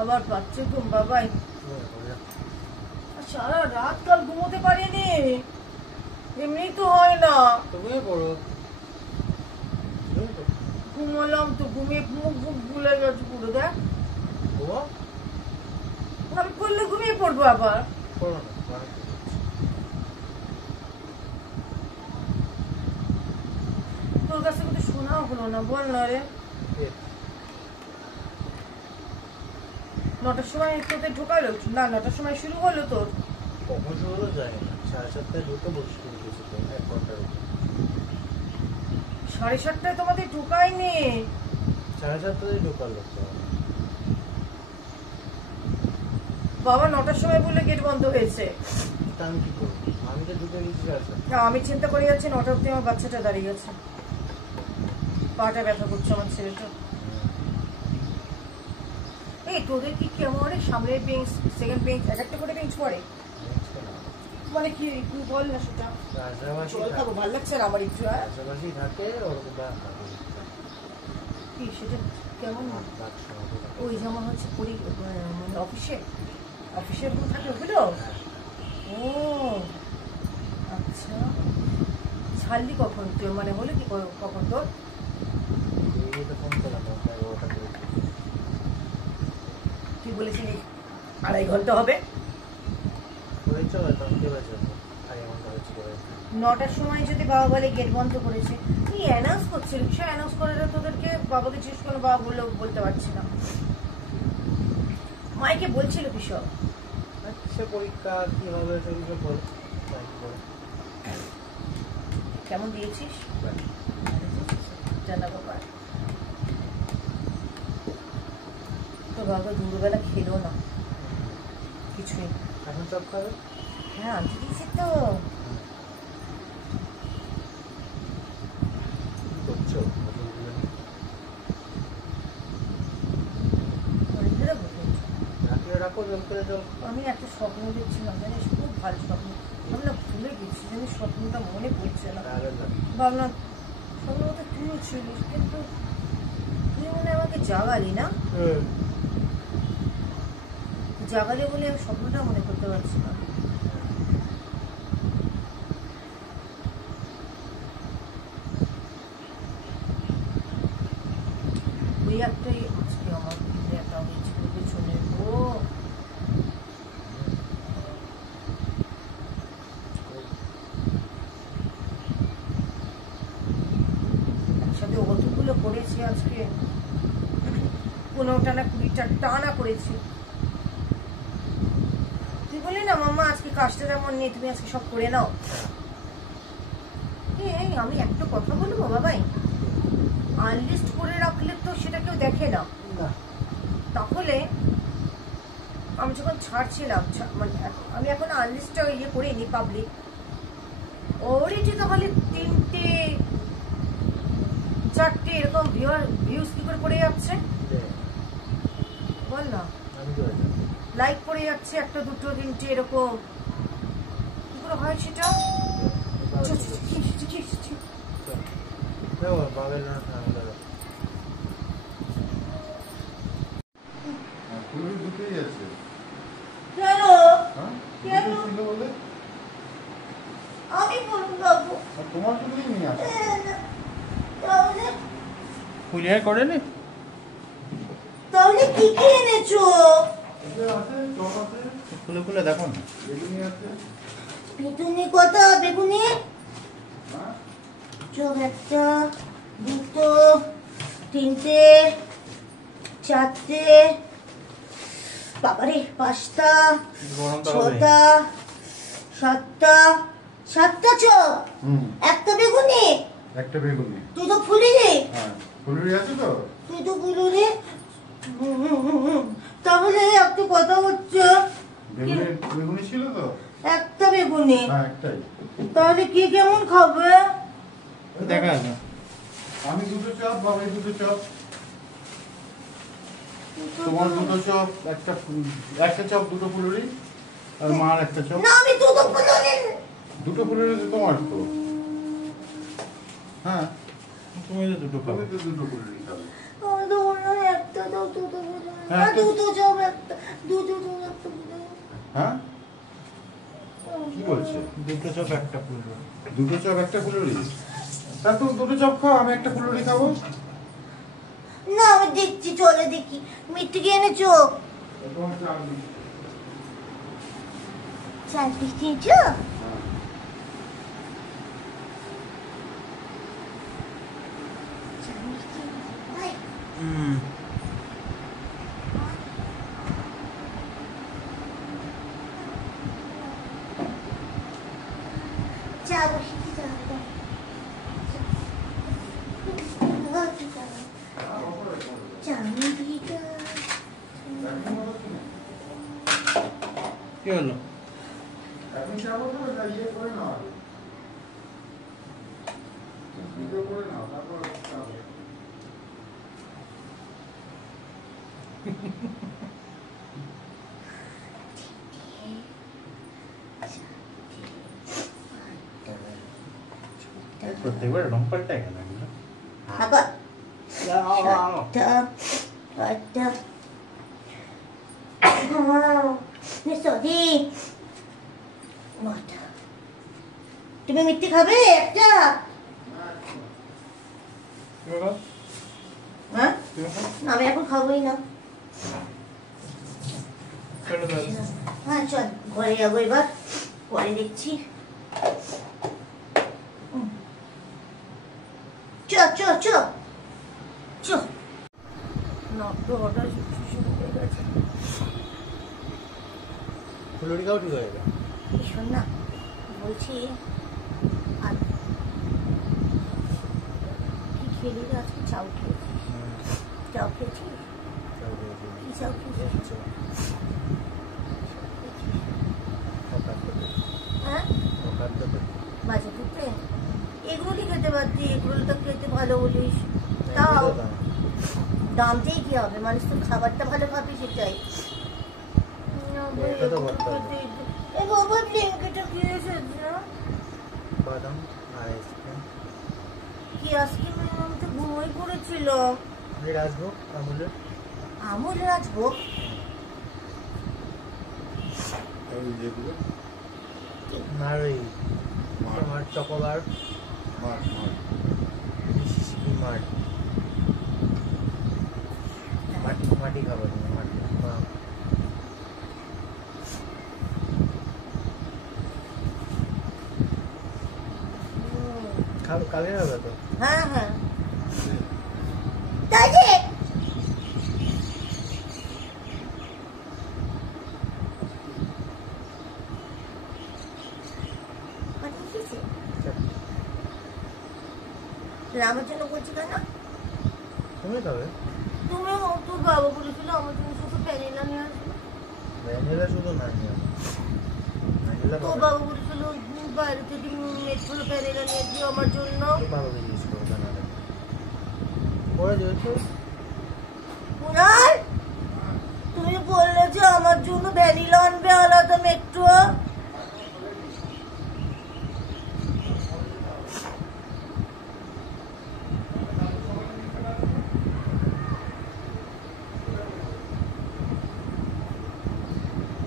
আবার পাচ্ছে ঘুম বাবাই। সারা রাত কাল ঘুমোতে পারিনি, এমনি তো হয় না। ঘুমিয়ে পড়ো। ঘুমোলাম তো, ঘুমিয়ে মুখ মুখ ভুলে গেছে পুরো। দেখ আমি করলে ঘুমিয়ে পড়বো আবার। তোর কাছে কিন্তু শোনাও হলো না, বল না রে। 9টার সময় তোদের ঢোকালো না? 9টার সময় শুরু হলো তোর? কখন শুরু হলো জানি না, 7:30টায় ঢুকে বসে শুরু করেছি তো 1 ঘন্টার। 7:30টায় তোমাদের ঢোকায়নি? 7:30টায় ঢোকালো তো বাবা। 9টার সময় বলে গেট বন্ধ হয়েছে। আমি কি করবো, আমি তো ঢুকে গেছি। আমি চিন্তা করে যাচ্ছি 9টা অব্দি আমার বাচ্চাটা দাঁড়িয়ে গেছে, পাটা ব্যথা করছে আমার ছেলেটা। এই তোদের কি কেমন সামনের বেঞ্চ, সেকেন্ড বেঞ্চ, একটা করে বেঞ্চ পড়ে? মানে কি তুই বল না সেটা। চল খাবো, ভালো লাগছে না আমার একটু। কি সেটা কেমন? ওই যেমন হচ্ছে মানে অফিসের রুম থাকে ওগুলো? ও আচ্ছা, ছাড়লি কখন তোর? মানে হলো কি কখন তোর? তুই বলেছিলি 2.5 ঘন্টা হবে। 9টার সময় যদি বাবা বলে গেট বন্ধ করেছে, তুই অ্যানাউন্স করছিস, বিষয় অ্যানাউন্স করে তোদেরকে বাবাকে জিজ্ঞেস করলো, বাবা বললো বলতে পারছি না। মাইকে বলছিল বিষয় পরীক্ষা কি হবে কেমন দিয়েছিস জানা বাবা। তো বাবা দুপুরবেলা খেলো না কিছুই। এখন সব খাবে? হ্যাঁ আনতে দিয়েছি তো। আমি একটা স্বপ্ন দেখছিলাম জানিস, খুব ভালো স্বপ্ন। আমি না ভুলে গেছি জানিস, স্বপ্নটা মনে পড়ছে না। ভাবলাম স্বপ্নটা তুইও ছিলিস, কিন্তু তুই মনে আমাকে জাগালি না? জাগালে বলে আমি স্বপ্নটা মনে করতে পারছি না। ওই একটাই আজকে আমার দেখা হয়েছিল পেছনে। ও একসাথে অতগুলো করেছি আজকে, 15টা না 20টা টানা করেছি। তুই বলি না মাম্মা আজকে কাজটা যেমন নেই, তুমি আজকে সব করে নাও। আমি একটা কথা বলবো বাবাই, আনলিস্ট করে রাখলে তো সেটা কেউ দেখে না। তাহলে আমি যখন ছাড়ছিলাম, মানে আমি এখন আনলিস্টটা ইয়ে করিনি পাবলিক, অলরেডি তাহলে 3টে 4টে এরকম ভিউজ কি করে পড়ে যাচ্ছে বল না? লাইক পড়ে যাচ্ছে 1টা 2টো 3টে এরকম, কি করে হয় সেটা? আমি বলবো তোমার নিয়ে আসো। ক্লিয়ার করেনি? তাহলে কি কি এনেছো? খুলে খুলে দেখো না। বেগুনি কত? বেগুনি চোখ 1টা 2টো 3টে 4টে, বাবারে 5টা 6টা 7টা চোখ, একটা বেগুনি। তুই তো ফুলিনি। আছে তো? তুই তো ফুলুনি। তাহলে একটু কথা হচ্ছে। বেগুনি ছিল তো? একটা বেগুনি। একটাই। তাহলে কি কেমন খাবে? দেখা আছে। আমি 2টো চপ, বাবা 2টো চপ। তোমার 2টো চপ, একটা চপ 2টো ফুলুরি, আর মার একটা চপ। না আমি 2টো ফুলুরি। 2টো ফুলুরি তো তোমার তো। হ্যাঁ তুমি তো 2টো খাবে। তুমি তো 2টো ফুলুরি খাবে। আমি তো বললাম একটা দাও, 2টো ফুলুরি। হ্যাঁ দুটো চপ একটা, দুটো চপ একটা দিলে। হ্যাঁ কি বলছে? দুটো চপ একটা পুরো। দুটো চপ একটা ফুলুরি? তা তুমি দুটো চপ খাও, আমি একটা ফুলুরি খাবো। না আমি দেখছি, চলে দেখি। মিষ্টি কি এনেছো? তোমার চাপ নেই। চাল মিষ্টি এনেছো? চাল মিষ্টি ভাই, চা বসিয়ে দাও। কি হলো? এখন যাবো তো না, ইয়ে করে নাও। ভিডিও করে নাও, তারপর যাবো। প্রত্যেকবার রং পাল্টায় কেন এগুলো? আবার যাও। তুমি মিষ্টি খাবে একটা? তুমি খাও, হ্যাঁ, তুমি খাও। না, আমি এখন খাবোই না। ফেলে দাও। হ্যাঁ চল, ঘরে যাবো এবার, পরে দেখছি। চ চ চ চ। ফুলুরি খাও, ঠিক হয়ে যাবে। শোন না, বলছি আর কি খেলি রে আজকে? চাউ খেয়েছিস? চাউ খেয়েছিস? কি চাউ খেয়েছিস? হ্যাঁ, বাজে খেতে? এগুলোই খেতে পারতি, এগুলো তো খেতে ভালো বলিস। তাও দাম দিয়ে কি হবে, মানুষ তো খাবারটা ভালো খাবে সেটাই। এটা তো বলতে হবে। এ বাবা, ব্ল্যাঙ্কেটটা কি এসেছে? বাদাম আর আইসক্রিম। কি আইসক্রিম? আমি তো ঘুমোই পড়েছিল। রাজভোগ আমুলের। আমুল রাজভোগ? এই যেগুলো আর ওই তোমার চকোবার, মার মার মিসিসিপি মাঠ, মাটি খাবার তুমি, মাটি খাবে, কালে হবে তো। হ্যাঁ হ্যাঁ, তাই যে আমার জন্য বলছি কেন? তুমি খাবে? তুমি তো বাবা বলেছিল আমার জন্য শুধু প্যানিলা নিয়ে আসবে। ভ্যানিলা শুধু না নিয়ে আসো। ভ্যানিলা তো খাবে? বাবা বলেছিল বাইরে থেকে মেট্রো প্যানিলা নিয়ে দিও আমার জন্য। তো বাবাকে জিজ্ঞেস করো ভ্যানিলা পরে দিয়েছো। কুনাল, তুমি বললে যে আমার জন্য ভ্যানিলা আনবে আলাদা মেট্রো।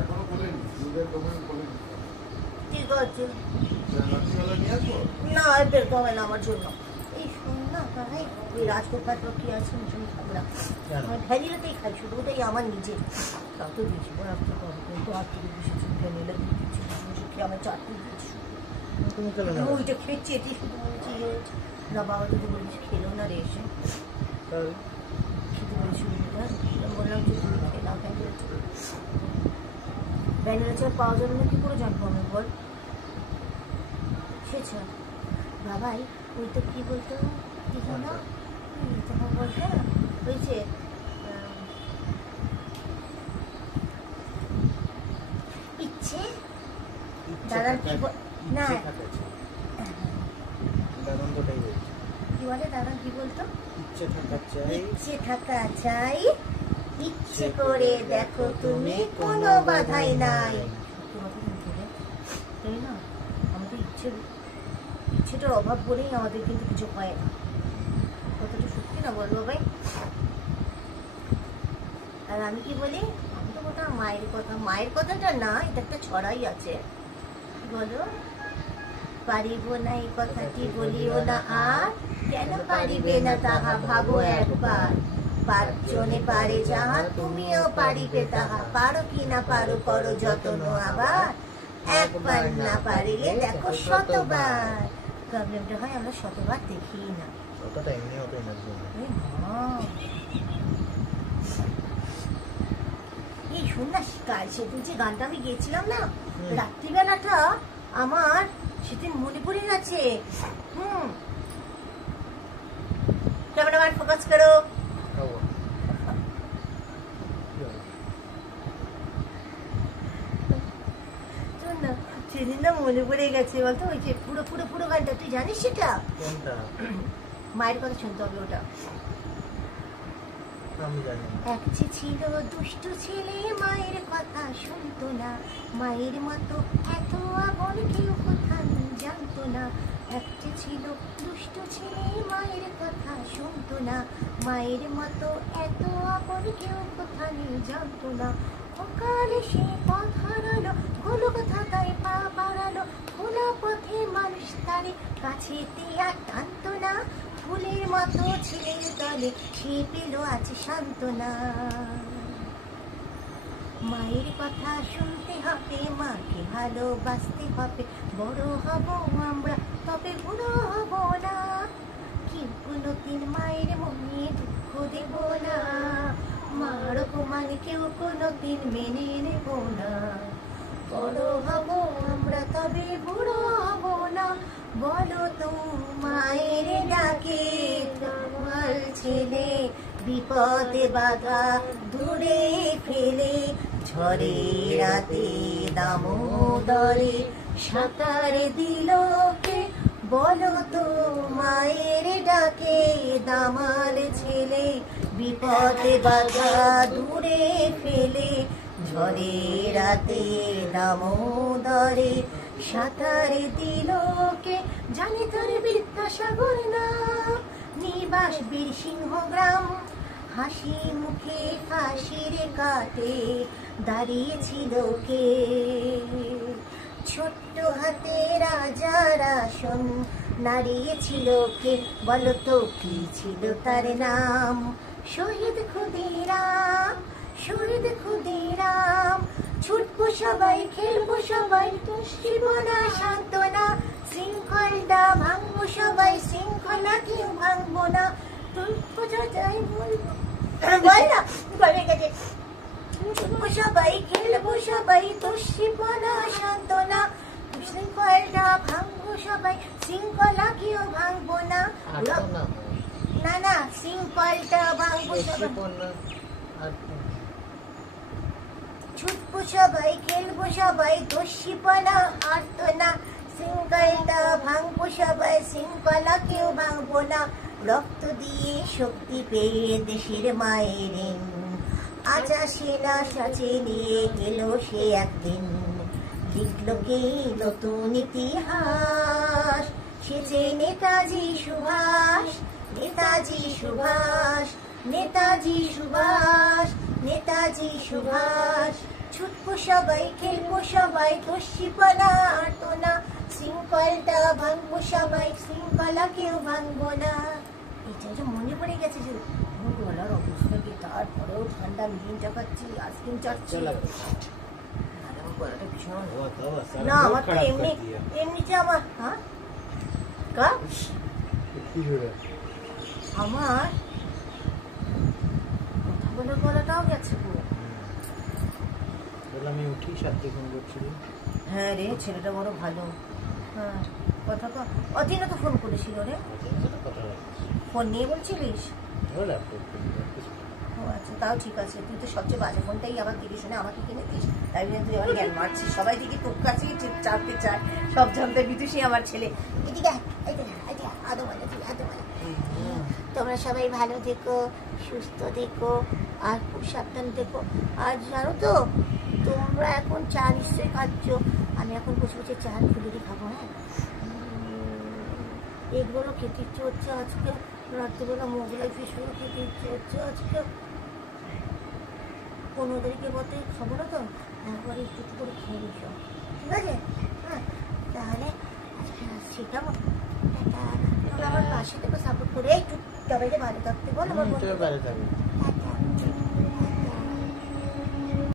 এখনো বলেনি, দুধের দোকান বলেনি। ঠিক আছে, রাত্রিবেলা নিয়ে আসবো? না বের হবে না আমার জন্য। এই শোন না ভাই, ওই রাজকোপার কি আছে আমি খাবো না। আমি ভ্যানিলাতেই খাই, শুধু ওটাই আমার নিজের। তাও তো দিয়েছিল কিন্তু আর থেকে বেশি ভ্যানিলা দিয়ে দিচ্ছি, খেয়ে আমার চারটে দিয়েছি। তুমি খেলে না? ওইটা খেয়েছি, এটি শুধু বলেছি না। বাবা যদি বলিস খেলো না রে, এসে তাহলে খেতে বলেছিল। বললাম যে তুমি খেয়ে না ভ্যানিলা চাপ পাওয়া যাবে না, কি করে জানবো আমি বল? সে ছাড় বাবাই, ওই তো কি বলতো, কি জানো তখন বলতে ওই যে ইচ্ছে দাদার কি না দাদন তোটাই বলছি। কি বলে দাদা, কি বলতো? ইচ্ছে থাকা চাই, ইচ্ছে থাকা চাই, ইচ্ছে করে দেখো তুমি, কোনো বাধাই নাই। তাই না, আমাদের ইচ্ছেটার অভাব বলেই আমাদের কিন্তু কিছু হয় না। কতটা সত্যি না বলবো ভাই? আর আমি কি বলি, আমি তো কোথাও মায়ের কথাটা না, এটা একটা ছড়াই আছে, বলো পারিব না এই কথাটি বলিও না আর, কেন পারিবে না তাহা ভাবো একবার, পাঁচজনে পারে যাহা তুমিও পারিবে তাহা, পারো কি না পারো করো যত্ন আবার, একবার না পারিলে দেখো শতবার। প্রবলেমটা হয় আমরা শতবার দেখি না। ওটা এমনি অত এনার্জি নেই। এ মা, এই শোন না, কাল সেদিন যে গানটা আমি গেয়েছিলাম না, রাত্রিবেলাটা আমার সেদিন মনে পড়ে গেছে। ক্যামেরাম্যান ফোকাস করো। খাবো। শোন না, সেদিন না মনে পড়ে গেছে বলতো, ওই যে পুরো পুরো পুরো গানটা, তুই জানিস সেটা? কোনটা? মায়ের কথা শুনতে হবে ওটা। আমি জানি না। এক যে ছিল দুষ্টু ছেলে, মায়ের কথা শুনতো না, মায়ের মতো এত আপন কেউ কোথাও জানতো না। একটা ছিল দুষ্টু ছেলে, মায়ের কথা শুনতো না, মায়ের মতো এত আপন কেউ কোথাও জানতো না। অকালে সে পথ হারালো, কোনো কথা তাই পা বাড়ালো, খোলা পথে মানুষ তারে কাছে আর টানতো না। ফুলের মতো ছেলের দলে সে পেল আছে সান্ত্বনা। মায়ের কথা শুনতে হবে, মাকে ভালোবাসতে হবে, বড় হব আমরা তবে বুড়ো হব না, কেউ কোনোদিন মায়ের মনে দুঃখ দেব না, মার অপমান কেউ কোনোদিন মেনে নেব না, বড় হব আমরা তবে বুড়ো হব না। বলো তো মায়ের ডাকে তোমার ছেলে বিপদে বাধা দূরে ফেলে, ঝড়ে রাতে দামোদরে সাঁতার দিল কে, বলো তো মায়ের ডাকে দামাল ছেলে বিপদে বাধা দূরে ফেলে, ঝড়ে রাতে দামোদরে সাঁতার দিল কে, জানি তোর বিদ্যাসাগর না নিবাস বীর সিংহ গ্রাম, হাসি মুখে ফাঁসির কাটে দাঁড়িয়েছিল কে, ছোট্ট হাতে রাজার আসন নাড়িয়েছিল কে, বলো তো কি ছিল তার নাম? শহীদ ক্ষুদিরাম, শহীদ ক্ষুদিরাম। ছুটবো সবাই, খেলবো সবাই, শিবনা সান্ত্বনা, শৃঙ্খলটা ভাঙবো সবাই, শৃঙ্খলা কেউ ভাঙবো না। তুই বোঝা যায় বলবো বল না, বলে গেছে। ছুটবো সবাই, খেলবো সবাই, তোর শিবনা সান্ত্বনা, শৃঙ্খলটা ভাঙবো সবাই, শৃঙ্খলা কেউ ভাঙবো না। না না, শৃঙ্খলটা ভাঙবো সবাই, ছুটবো সবাই, খেলবো সবাই, দস্যিপনা আর্তনা, শৃঙ্খলটা ভাঙবো সবাই, শৃঙ্খলা কেউ ভাঙবো না। রক্ত দিয়ে শক্তি পেয়ে দেশের মায়ের ঋণ আজ আসে না সাথে নিয়ে গেল সে একদিন, লিখলো কে নতুন ইতিহাস, সে যে নেতাজি সুভাষ, নেতাজি সুভাষ, নেতাজি সুভাষ, নেতাজি সুভাষ। ছুটবো সবাই, খেলবো সবাই, দস্যিপনা আর্তনা, শৃঙ্খলটা ভাঙবো সবাই, শৃঙ্খলা কেউ ভাঙবো না। এটা যে মনে পড়ে গেছে যে গলার অবস্থা কি, তারপরেও ঠান্ডা মিলিনটা পাচ্ছি, আইসক্রিম চাচ্ছি, গলাটা ভীষণ না। আমার তো এমনিতে আমার আমার কথা বলে গলাটাও গেছে গো। আমি উঠি সাথে ফোন করছিলি। হ্যাঁ রে, ছেলেটা বড় ভালো। হ্যাঁ, কথা তো অদিনও তো ফোন করেছিল রে, ফোন নিয়ে বলছিলিস? ও আচ্ছা, তাও ঠিক আছে। তুই তো সবচেয়ে বাজে ফোনটাই আবার দিবি, শুনে আমাকে কিনে দিস, তাই জন্য তুই আবার জ্ঞান মারছিস। সবাই দিকে তোর কাছেই চাপতে চায়, সব জানতে বিদুষী আমার ছেলে। এদিকে আদো মানে তুই আদো মানে। তোমরা সবাই ভালো থেকো, সুস্থ থেকো, আর খুব সাবধান থেকো। আর জানো তো, তোমরা এখন চা নিশ্চয়ই খাচ্ছ, আমি এখন বসে বসে চা খুলে খাবো। হ্যাঁ, এগুলো খেতে ইচ্ছে হচ্ছে আজকে, রাত্রিবেলা মোগলাই ফিশগুলো খেতে ইচ্ছে হচ্ছে আজকে। পনেরো তারিখের পর থেকে খাবো না তো, একবারে একটু একটু করে খেয়ে নিছো, ঠিক আছে? হ্যাঁ, তাহলে আজকে আসছি, কেমন? টাটা। তোমরা আমার পাশে থেকে সাপোর্ট করে একটু সবাইকে ভালো থাকতে বল আমার তুমি বন্ধু। বাইরে থাকবে। টাটা।